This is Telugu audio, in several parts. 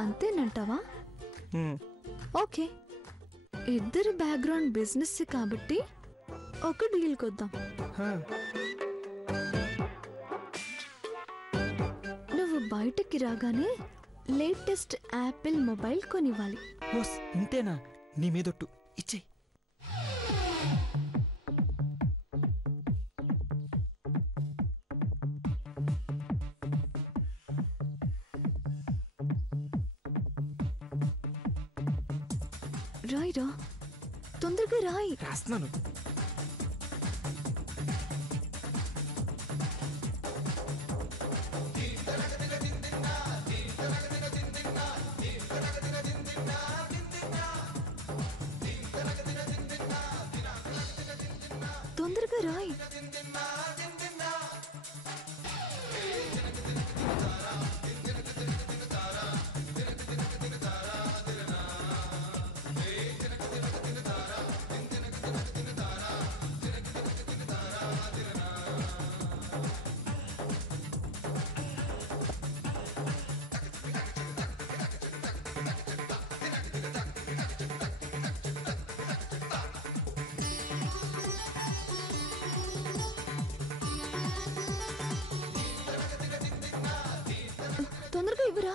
అంతేనంటావా? ఓకే, ఇద్దరు బ్యాక్గ్రౌండ్ బిజినెస్ కాబట్టి ఒక డీల్ కొద్దాం. నువ్వు బయటకి రాగానే లేటెస్ట్ యాపిల్ మొబైల్ కొనివ్వాలి. ఇంతేనా? నీ మీదొట్టు ఇచ్చే. రాయిరా, తొందరగా రాయి. రాస్తున్నాను. తొందరగా రాయి. తొందరగా ఇవ్వరా.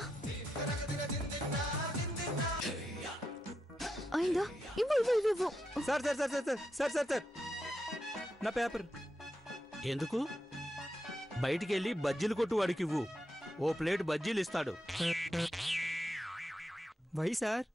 అయిందా? ఇవ్వు ఇవ్వు ఇవ్వు ఇవ్వు. Sir sir sir sir sir sir sir నా పేపర్. ఎందుకు? బయటికి వెళ్ళి బజ్జీలు కొట్టు వాడికి ఇవ్వు. ఓ ప్లేట్ బజ్జీలు ఇస్తాడు. Why sir?